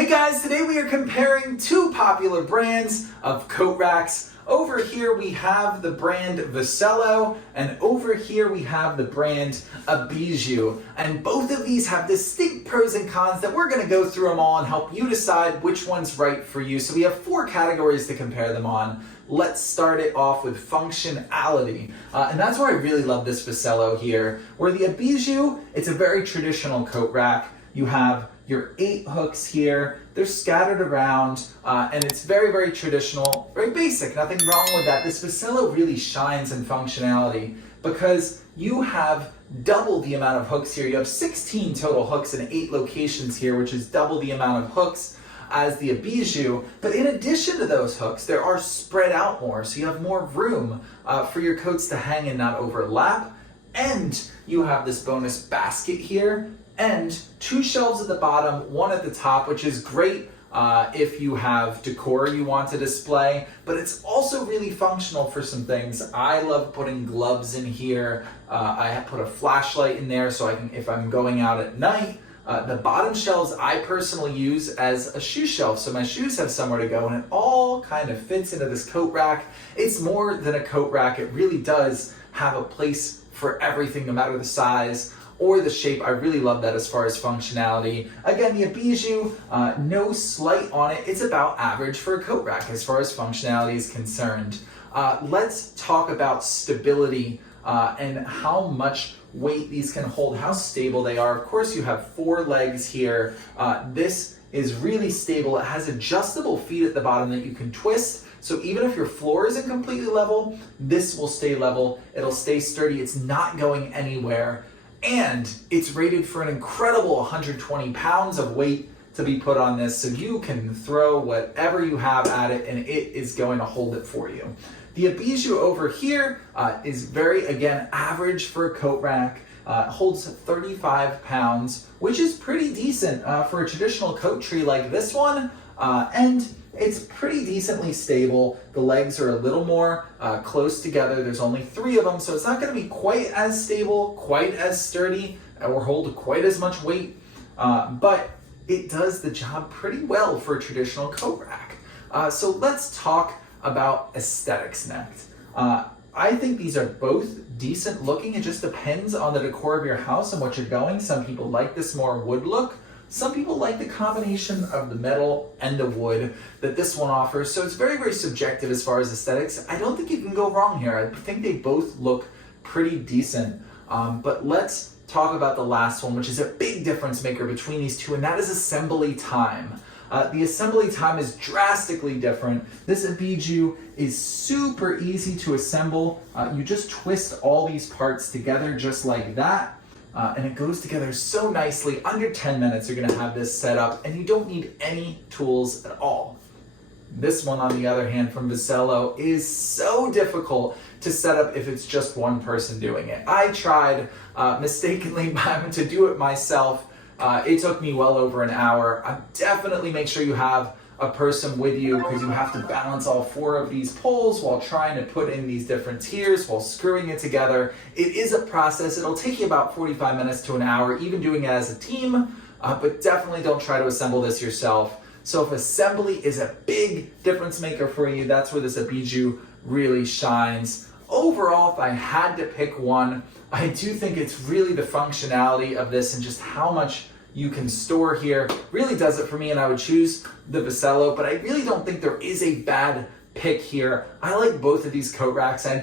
Hey guys, today we are comparing two popular brands of coat racks. Over here we have the brand VECELO, and over here we have the brand Aibiju. And both of these have distinct pros and cons that we're going to go through them all and help you decide which one's right for you. So we have four categories to compare them on. Let's start it off with functionality. And that's where I really love this VECELO here. Where the Aibiju, it's a very traditional coat rack. You have your 8 hooks here, they're scattered around, and it's very, very traditional, very basic, nothing wrong with that. This VECELO really shines in functionality because you have double the amount of hooks here. You have 16 total hooks in 8 locations here, which is double the amount of hooks as the Aibiju. But in addition to those hooks, there are spread out more, so you have more room for your coats to hang and not overlap. And you have this bonus basket here, and 2 shelves at the bottom, 1 at the top, which is great if you have decor you want to display, but it's also really functional for some things. I love putting gloves in here. I have put a flashlight in there so I can, if I'm going out at night. The bottom shelves I personally use as a shoe shelf, so my shoes have somewhere to go, and it all kind of fits into this coat rack. It's more than a coat rack. It really does have a place for everything, no matter the size or the shape. I really love that as far as functionality. Again, the Aibiju, no slight on it. It's about average for a coat rack as far as functionality is concerned. Let's talk about stability and how much weight these can hold, how stable they are. Of course, you have 4 legs here. This is really stable. It has adjustable feet at the bottom that you can twist. So even if your floor isn't completely level, this will stay level. It'll stay sturdy. It's not going anywhere. And it's rated for an incredible 120 pounds of weight to be put on this, so you can throw whatever you have at it and it is going to hold it for you. The Aibiju over here is very, again, average for a coat rack. Holds 35 pounds, which is pretty decent for a traditional coat tree like this one. And it's pretty decently stable. The legs are a little more close together. There's only 3 of them, so it's not going to be quite as stable, quite as sturdy, or hold quite as much weight. But it does the job pretty well for a traditional coat rack. So let's talk about aesthetics next. I think these are both decent looking. It just depends on the decor of your house and what you're going. Some people like this more wood look. Some people like the combination of the metal and the wood that this one offers. So it's very, very subjective as far as aesthetics. I don't think you can go wrong here. I think they both look pretty decent. But let's talk about the last one, which is a big difference maker between these two, and that is assembly time. The assembly time is drastically different. This Aibiju is super easy to assemble. You just twist all these parts together just like that. And it goes together so nicely. Under 10 minutes you're gonna have this set up, and you don't need any tools at all. This one, on the other hand, from VECELO, is so difficult to set up if it's just one person doing it. I tried mistakenly to do it myself. It took me well over an hour. Definitely make sure you have a person with you, because you have to balance all 4 of these poles while trying to put in these different tiers while screwing it together. It is a process. It'll take you about 45 minutes to an hour, even doing it as a team, but definitely don't try to assemble this yourself. So if assembly is a big difference maker for you, that's where this Aibiju really shines. Overall, if I had to pick one, I do think it's really the functionality of this and just how much you can store here really does it for me, and I would choose the VECELO, but I really don't think there is a bad pick here. I like both of these coat racks, and I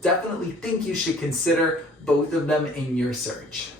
definitely think you should consider both of them in your search.